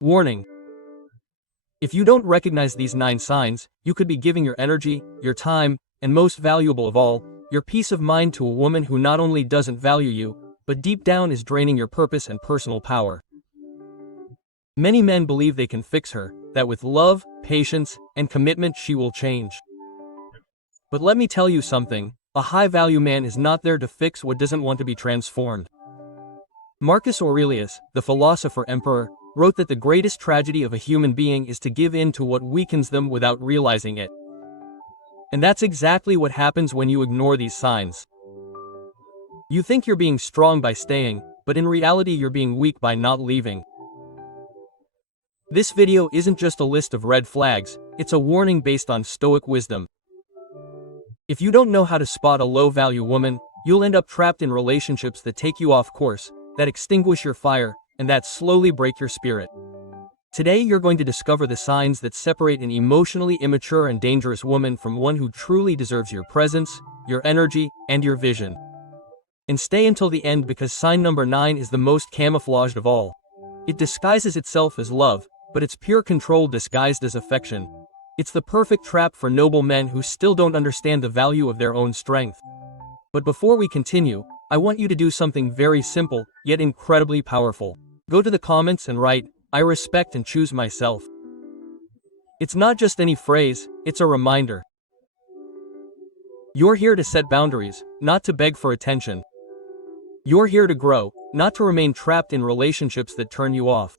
Warning: if you don't recognize these 9 signs, you could be giving your energy, your time, and most valuable of all, your peace of mind to a woman who not only doesn't value you, but deep down is draining your purpose and personal power. Many men believe they can fix her, that with love, patience, and commitment she will change. But let me tell you something, a high-value man is not there to fix what doesn't want to be transformed. Marcus Aurelius, the philosopher emperor, wrote that the greatest tragedy of a human being is to give in to what weakens them without realizing it. And that's exactly what happens when you ignore these signs. You think you're being strong by staying, but in reality you're being weak by not leaving. This video isn't just a list of red flags, it's a warning based on Stoic wisdom. If you don't know how to spot a low-value woman, you'll end up trapped in relationships that take you off course, that extinguish your fire, and that slowly break your spirit. Today you're going to discover the signs that separate an emotionally immature and dangerous woman from one who truly deserves your presence, your energy, and your vision. And stay until the end because sign number 9 is the most camouflaged of all. It disguises itself as love, but it's pure control disguised as affection. It's the perfect trap for noble men who still don't understand the value of their own strength. But before we continue, I want you to do something very simple, yet incredibly powerful. Go to the comments and write, "I respect and choose myself." It's not just any phrase, it's a reminder. You're here to set boundaries, not to beg for attention. You're here to grow, not to remain trapped in relationships that turn you off.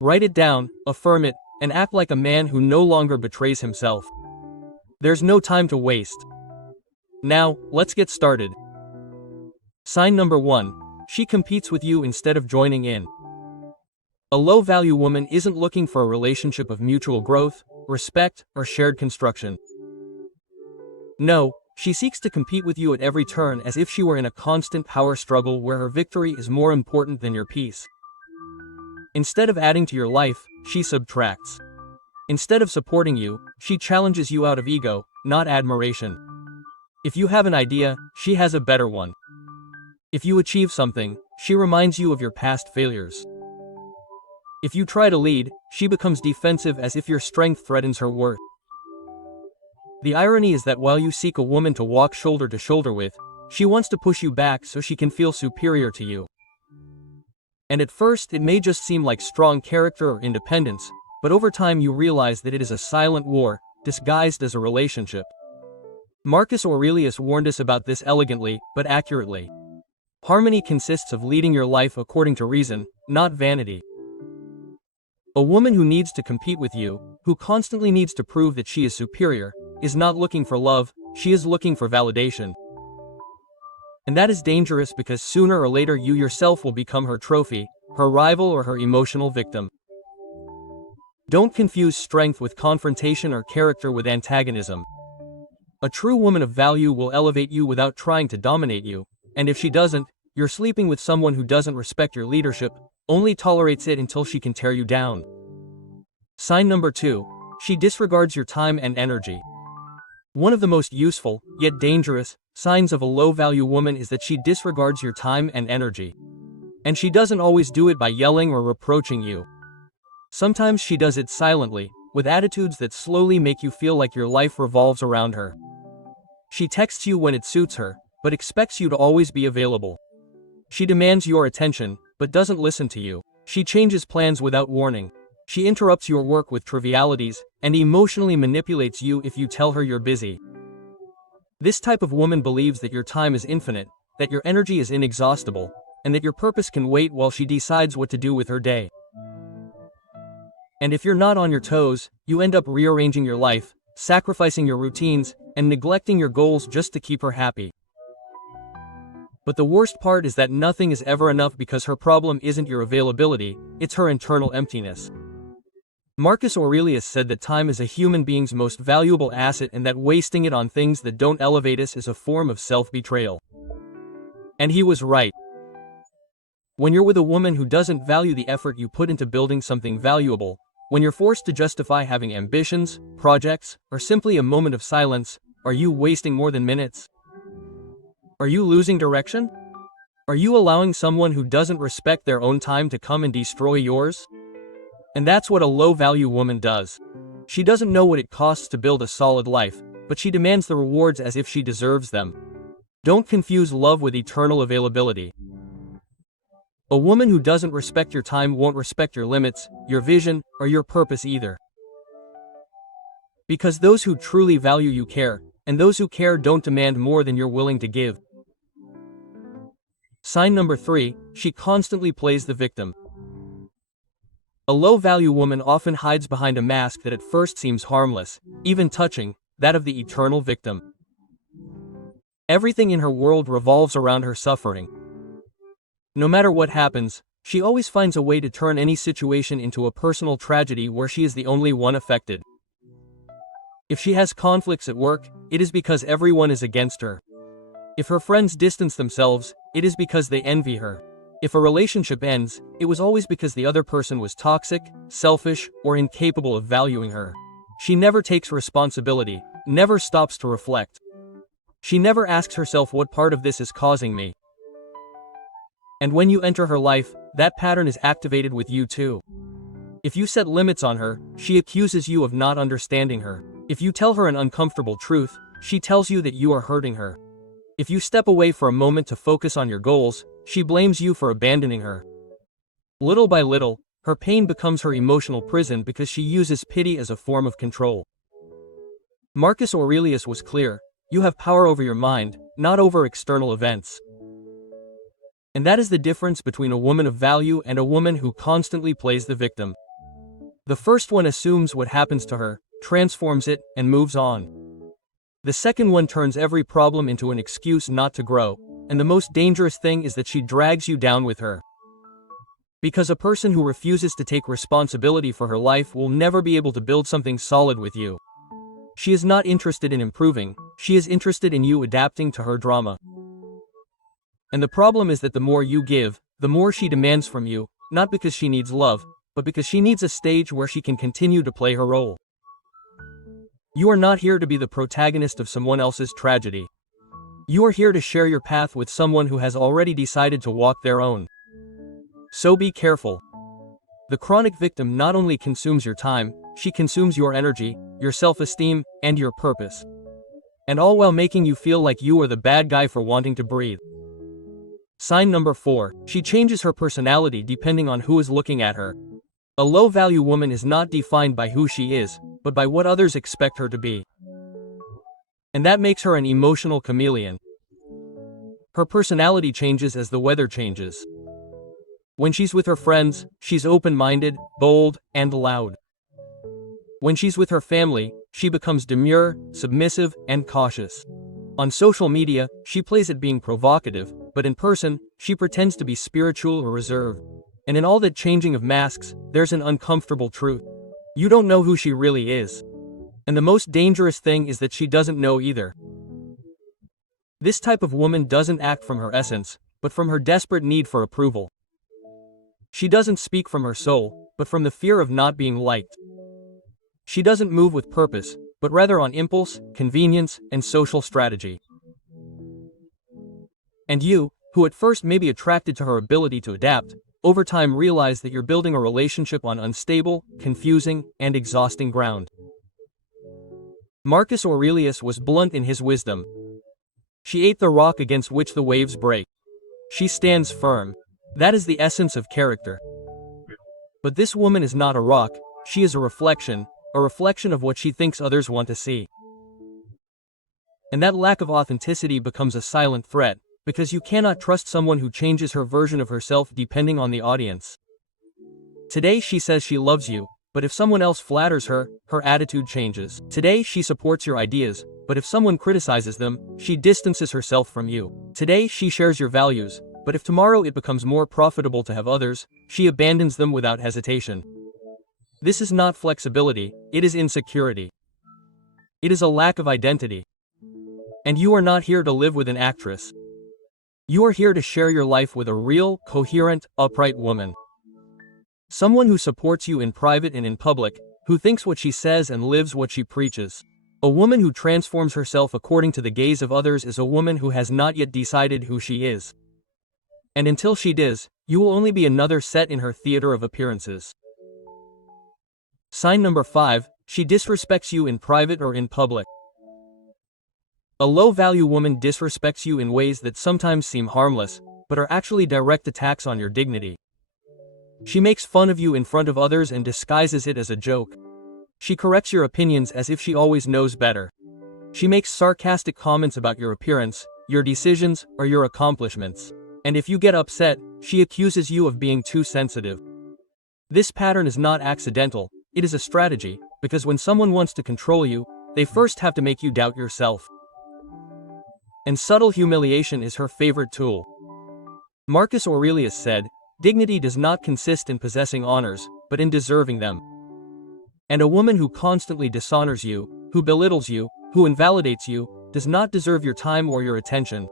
Write it down, affirm it, and act like a man who no longer betrays himself. There's no time to waste. Now, let's get started. Sign number 1. She competes with you instead of joining in. A low-value woman isn't looking for a relationship of mutual growth, respect, or shared construction. No, she seeks to compete with you at every turn as if she were in a constant power struggle where her victory is more important than your peace. Instead of adding to your life, she subtracts. Instead of supporting you, she challenges you out of ego, not admiration. If you have an idea, she has a better one. If you achieve something, she reminds you of your past failures. If you try to lead, she becomes defensive as if your strength threatens her worth. The irony is that while you seek a woman to walk shoulder to shoulder with, she wants to push you back so she can feel superior to you. And at first it may just seem like strong character or independence, but over time you realize that it is a silent war, disguised as a relationship. Marcus Aurelius warned us about this elegantly, but accurately. Harmony consists of leading your life according to reason, not vanity. A woman who needs to compete with you, who constantly needs to prove that she is superior, is not looking for love, she is looking for validation. And that is dangerous because sooner or later you yourself will become her trophy, her rival or her emotional victim. Don't confuse strength with confrontation or character with antagonism. A true woman of value will elevate you without trying to dominate you, and if she doesn't, you're sleeping with someone who doesn't respect your leadership, only tolerates it until she can tear you down. Sign number 2. She disregards your time and energy. One of the most useful, yet dangerous, signs of a low-value woman is that she disregards your time and energy. And she doesn't always do it by yelling or reproaching you. Sometimes she does it silently, with attitudes that slowly make you feel like your life revolves around her. She texts you when it suits her, but expects you to always be available. She demands your attention, but doesn't listen to you. She changes plans without warning. She interrupts your work with trivialities, and emotionally manipulates you if you tell her you're busy. This type of woman believes that your time is infinite, that your energy is inexhaustible, and that your purpose can wait while she decides what to do with her day. And if you're not on your toes, you end up rearranging your life, sacrificing your routines, and neglecting your goals just to keep her happy. But the worst part is that nothing is ever enough because her problem isn't your availability, it's her internal emptiness. Marcus Aurelius said that time is a human being's most valuable asset and that wasting it on things that don't elevate us is a form of self-betrayal. And he was right. When you're with a woman who doesn't value the effort you put into building something valuable, when you're forced to justify having ambitions, projects, or simply a moment of silence, are you wasting more than minutes? Are you losing direction? Are you allowing someone who doesn't respect their own time to come and destroy yours? And that's what a low-value woman does. She doesn't know what it costs to build a solid life, but she demands the rewards as if she deserves them. Don't confuse love with eternal availability. A woman who doesn't respect your time won't respect your limits, your vision, or your purpose either. Because those who truly value you care, and those who care don't demand more than you're willing to give. Sign number 3, she constantly plays the victim. A low-value woman often hides behind a mask that at first seems harmless, even touching, that of the eternal victim. Everything in her world revolves around her suffering. No matter what happens, she always finds a way to turn any situation into a personal tragedy where she is the only one affected. If she has conflicts at work, it is because everyone is against her. If her friends distance themselves, it is because they envy her. If a relationship ends, it was always because the other person was toxic, selfish, or incapable of valuing her. She never takes responsibility, never stops to reflect. She never asks herself what part of this is causing me. And when you enter her life, that pattern is activated with you too. If you set limits on her, she accuses you of not understanding her. If you tell her an uncomfortable truth, she tells you that you are hurting her. If you step away for a moment to focus on your goals, she blames you for abandoning her. Little by little, her pain becomes her emotional prison because she uses pity as a form of control. Marcus Aurelius was clear: you have power over your mind, not over external events. And that is the difference between a woman of value and a woman who constantly plays the victim. The first one assumes what happens to her, transforms it, and moves on. The second one turns every problem into an excuse not to grow, and the most dangerous thing is that she drags you down with her. Because a person who refuses to take responsibility for her life will never be able to build something solid with you. She is not interested in improving, she is interested in you adapting to her drama. And the problem is that the more you give, the more she demands from you, not because she needs love, but because she needs a stage where she can continue to play her role. You are not here to be the protagonist of someone else's tragedy. You are here to share your path with someone who has already decided to walk their own. So be careful. The chronic victim not only consumes your time, she consumes your energy, your self-esteem, and your purpose. And all while making you feel like you are the bad guy for wanting to breathe. Sign number 4, she changes her personality depending on who is looking at her. A low-value woman is not defined by who she is, but by what others expect her to be. And that makes her an emotional chameleon. Her personality changes as the weather changes. When she's with her friends, she's open-minded, bold, and loud. When she's with her family, she becomes demure, submissive, and cautious. On social media, she plays at being provocative, but in person, she pretends to be spiritual or reserved. And in all that changing of masks, there's an uncomfortable truth. You don't know who she really is. And the most dangerous thing is that she doesn't know either. This type of woman doesn't act from her essence, but from her desperate need for approval. She doesn't speak from her soul, but from the fear of not being liked. She doesn't move with purpose, but rather on impulse, convenience, and social strategy. And you, who at first may be attracted to her ability to adapt, over time realize that you're building a relationship on unstable, confusing, and exhausting ground. Marcus Aurelius was blunt in his wisdom. She ate the rock against which the waves break. She stands firm. That is the essence of character. But this woman is not a rock, she is a reflection of what she thinks others want to see. And that lack of authenticity becomes a silent threat, because you cannot trust someone who changes her version of herself depending on the audience. Today she says she loves you, but if someone else flatters her, her attitude changes. Today she supports your ideas, but if someone criticizes them, she distances herself from you. Today she shares your values, but if tomorrow it becomes more profitable to have others, she abandons them without hesitation. This is not flexibility, it is insecurity. It is a lack of identity. And you are not here to live with an actress. You are here to share your life with a real, coherent, upright woman. Someone who supports you in private and in public, who thinks what she says and lives what she preaches. A woman who transforms herself according to the gaze of others is a woman who has not yet decided who she is. And until she does, you will only be another set in her theater of appearances. Sign number 5, she disrespects you in private or in public. A low-value woman disrespects you in ways that sometimes seem harmless, but are actually direct attacks on your dignity. She makes fun of you in front of others and disguises it as a joke. She corrects your opinions as if she always knows better. She makes sarcastic comments about your appearance, your decisions, or your accomplishments. And if you get upset, she accuses you of being too sensitive. This pattern is not accidental, it is a strategy, because when someone wants to control you, they first have to make you doubt yourself. And subtle humiliation is her favorite tool. Marcus Aurelius said, "Dignity does not consist in possessing honors, but in deserving them." And a woman who constantly dishonors you, who belittles you, who invalidates you, does not deserve your time or your attention.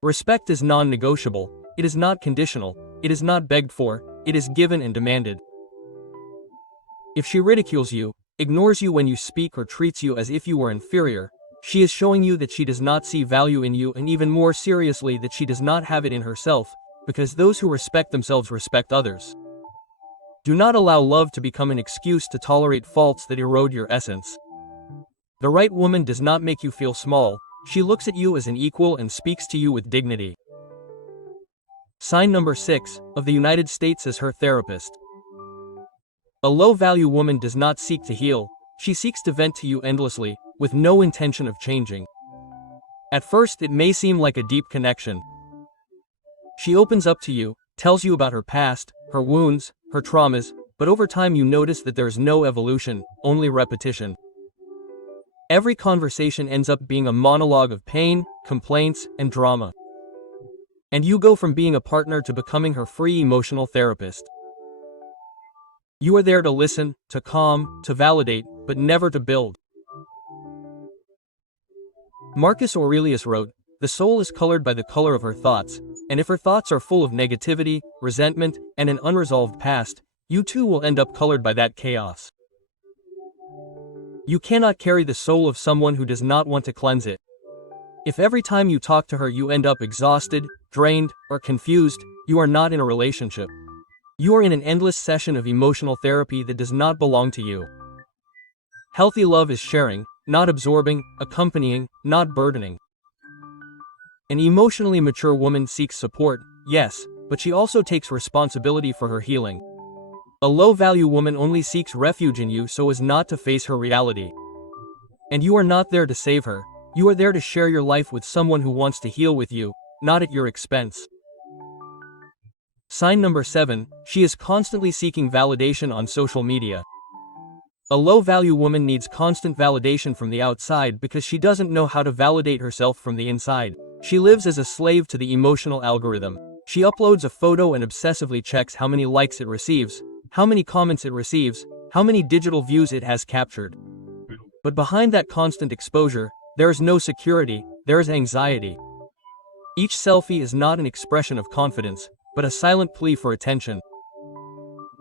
Respect is non-negotiable, it is not conditional, it is not begged for, it is given and demanded. If she ridicules you, ignores you when you speak or treats you as if you were inferior, she is showing you that she does not see value in you, and even more seriously that she does not have it in herself, because those who respect themselves respect others. Do not allow love to become an excuse to tolerate faults that erode your essence. The right woman does not make you feel small, she looks at you as an equal and speaks to you with dignity. Sign number 6, of the United States as her therapist. A low-value woman does not seek to heal, she seeks to vent to you endlessly, with no intention of changing. At first it may seem like a deep connection. She opens up to you, tells you about her past, her wounds, her traumas, but over time you notice that there is no evolution, only repetition. Every conversation ends up being a monologue of pain, complaints, and drama. And you go from being a partner to becoming her free emotional therapist. You are there to listen, to calm, to validate, but never to build. Marcus Aurelius wrote, "The soul is colored by the color of her thoughts, and if her thoughts are full of negativity, resentment, and an unresolved past, you too will end up colored by that chaos." You cannot carry the soul of someone who does not want to cleanse it. If every time you talk to her you end up exhausted, drained, or confused, you are not in a relationship. You are in an endless session of emotional therapy that does not belong to you. Healthy love is sharing, not absorbing, accompanying, not burdening. An emotionally mature woman seeks support, yes, but she also takes responsibility for her healing. A low-value woman only seeks refuge in you so as not to face her reality. And you are not there to save her, you are there to share your life with someone who wants to heal with you, not at your expense. Sign number 7, she is constantly seeking validation on social media. A low-value woman needs constant validation from the outside because she doesn't know how to validate herself from the inside. She lives as a slave to the emotional algorithm. She uploads a photo and obsessively checks how many likes it receives, how many comments it receives, how many digital views it has captured. But behind that constant exposure, there is no security, there is anxiety. Each selfie is not an expression of confidence, but a silent plea for attention.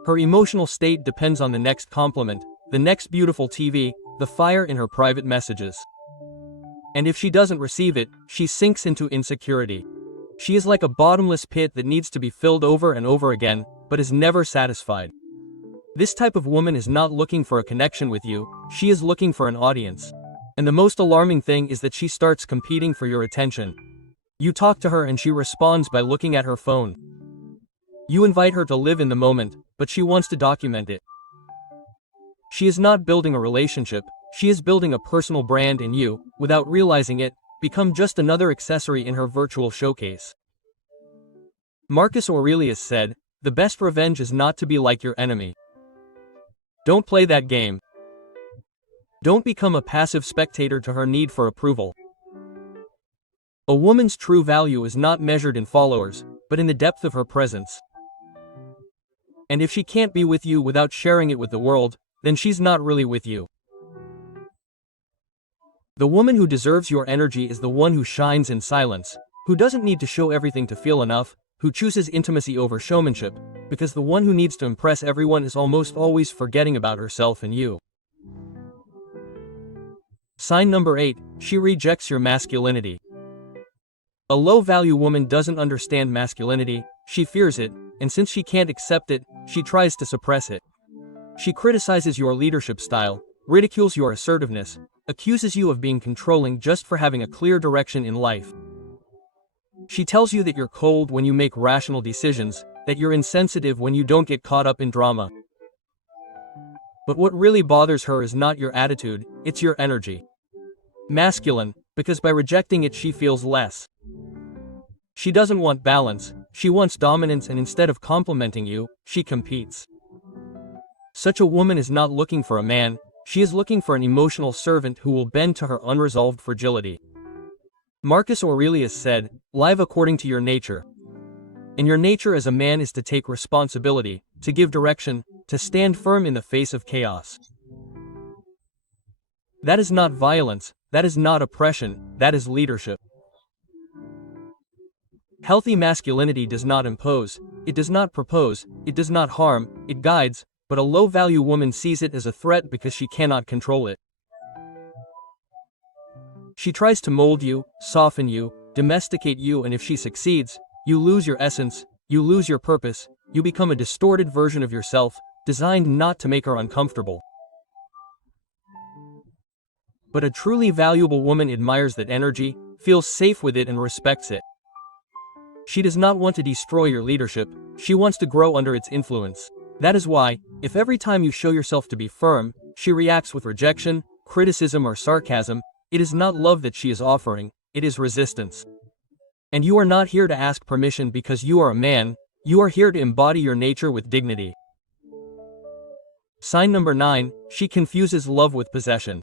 Her emotional state depends on the next compliment, the next beautiful TV, the fire in her private messages. And if she doesn't receive it, she sinks into insecurity. She is like a bottomless pit that needs to be filled over and over again, but is never satisfied. This type of woman is not looking for a connection with you, she is looking for an audience. And the most alarming thing is that she starts competing for your attention. You talk to her and she responds by looking at her phone. You invite her to live in the moment, but she wants to document it. She is not building a relationship, she is building a personal brand, and you, without realizing it, become just another accessory in her virtual showcase. Marcus Aurelius said, "The best revenge is not to be like your enemy." Don't play that game. Don't become a passive spectator to her need for approval. A woman's true value is not measured in followers, but in the depth of her presence. And if she can't be with you without sharing it with the world, then she's not really with you. The woman who deserves your energy is the one who shines in silence, who doesn't need to show everything to feel enough, who chooses intimacy over showmanship, because the one who needs to impress everyone is almost always forgetting about herself and you. Sign number 8, she rejects your masculinity. A low-value woman doesn't understand masculinity, she fears it, and since she can't accept it, she tries to suppress it. She criticizes your leadership style, ridicules your assertiveness, accuses you of being controlling just for having a clear direction in life. She tells you that you're cold when you make rational decisions, that you're insensitive when you don't get caught up in drama. But what really bothers her is not your attitude, it's your energy. Masculine, because by rejecting it she feels less. She doesn't want balance, she wants dominance, and instead of complimenting you, she competes. Such a woman is not looking for a man, she is looking for an emotional servant who will bend to her unresolved fragility. Marcus Aurelius said, "Live according to your nature." And your nature as a man is to take responsibility, to give direction, to stand firm in the face of chaos. That is not violence, that is not oppression, that is leadership. Healthy masculinity does not impose, it does not propose, it does not harm, it guides, but a low-value woman sees it as a threat because she cannot control it. She tries to mold you, soften you, domesticate you, and if she succeeds, you lose your essence, you lose your purpose, you become a distorted version of yourself, designed not to make her uncomfortable. But a truly valuable woman admires that energy, feels safe with it, and respects it. She does not want to destroy your leadership, she wants to grow under its influence. That is why, if every time you show yourself to be firm, she reacts with rejection, criticism, or sarcasm, it is not love that she is offering, it is resistance. And you are not here to ask permission because you are a man, you are here to embody your nature with dignity. Sign number 9, she confuses love with possession.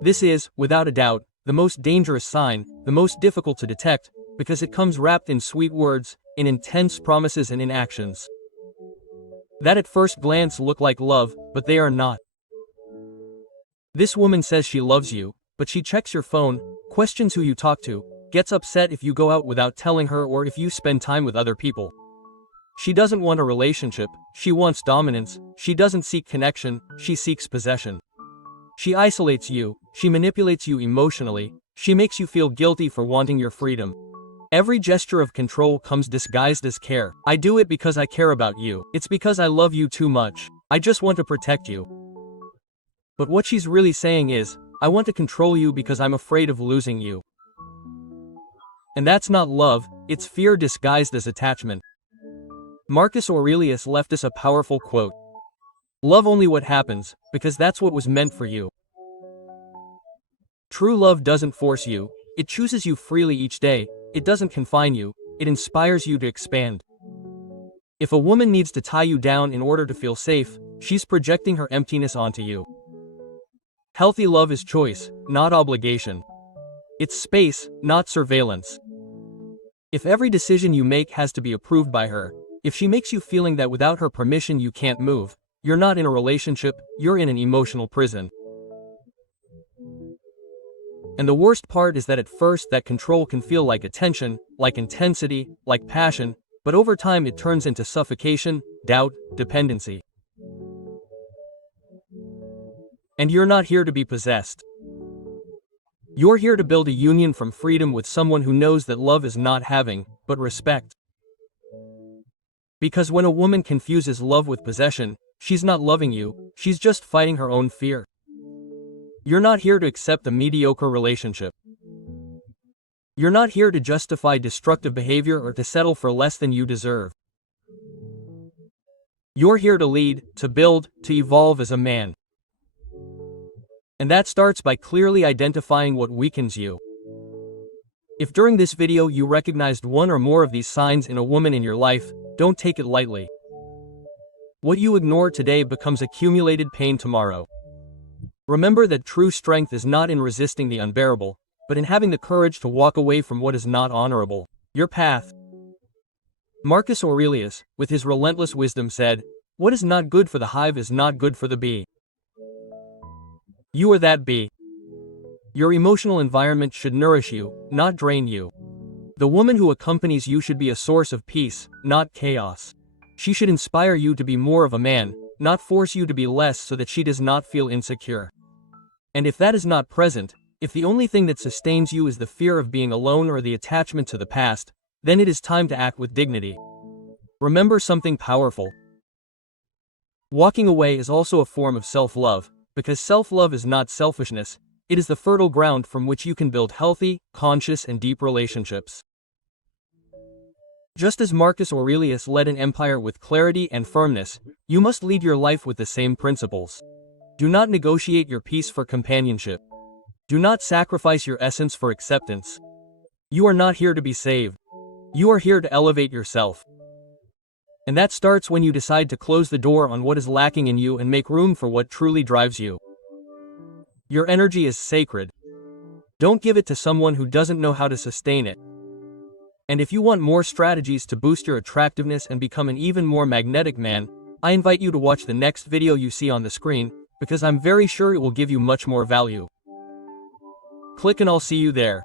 This is, without a doubt, the most dangerous sign, the most difficult to detect, because it comes wrapped in sweet words, in intense promises, and in actions that at first glance look like love, but they are not. This woman says she loves you, but she checks your phone, questions who you talk to, gets upset if you go out without telling her or if you spend time with other people. She doesn't want a relationship, she wants dominance, she doesn't seek connection, she seeks possession. She isolates you, she manipulates you emotionally, she makes you feel guilty for wanting your freedom. Every gesture of control comes disguised as care. I do it because I care about you. It's because I love you too much. I just want to protect you. But what she's really saying is, I want to control you because I'm afraid of losing you. And that's not love, it's fear disguised as attachment. Marcus Aurelius left us a powerful quote. Love only what happens, because that's what was meant for you. True love doesn't force you, it chooses you freely each day, it doesn't confine you, it inspires you to expand. If a woman needs to tie you down in order to feel safe, she's projecting her emptiness onto you. Healthy love is choice, not obligation. It's space, not surveillance. If every decision you make has to be approved by her, if she makes you feeling that without her permission you can't move, you're not in a relationship, you're in an emotional prison. And the worst part is that at first that control can feel like attention, like intensity, like passion, but over time it turns into suffocation, doubt, dependency. And you're not here to be possessed. You're here to build a union from freedom with someone who knows that love is not having, but respect. Because when a woman confuses love with possession, she's not loving you, she's just fighting her own fear. You're not here to accept a mediocre relationship. You're not here to justify destructive behavior or to settle for less than you deserve. You're here to lead, to build, to evolve as a man. And that starts by clearly identifying what weakens you. If during this video you recognized one or more of these signs in a woman in your life, don't take it lightly. What you ignore today becomes accumulated pain tomorrow. Remember that true strength is not in resisting the unbearable, but in having the courage to walk away from what is not honorable. Your path. Marcus Aurelius, with his relentless wisdom, said, "What is not good for the hive is not good for the bee." You are that bee. Your emotional environment should nourish you, not drain you. The woman who accompanies you should be a source of peace, not chaos. She should inspire you to be more of a man, not force you to be less so that she does not feel insecure. And if that is not present, if the only thing that sustains you is the fear of being alone or the attachment to the past, then it is time to act with dignity. Remember something powerful. Walking away is also a form of self-love, because self-love is not selfishness, it is the fertile ground from which you can build healthy, conscious, and deep relationships. Just as Marcus Aurelius led an empire with clarity and firmness, you must lead your life with the same principles. Do not negotiate your peace for companionship. Do not sacrifice your essence for acceptance. You are not here to be saved. You are here to elevate yourself. And that starts when you decide to close the door on what is lacking in you and make room for what truly drives you. Your energy is sacred. Don't give it to someone who doesn't know how to sustain it. And if you want more strategies to boost your attractiveness and become an even more magnetic man, I invite you to watch the next video you see on the screen, because I'm very sure it will give you much more value. Click and I'll see you there.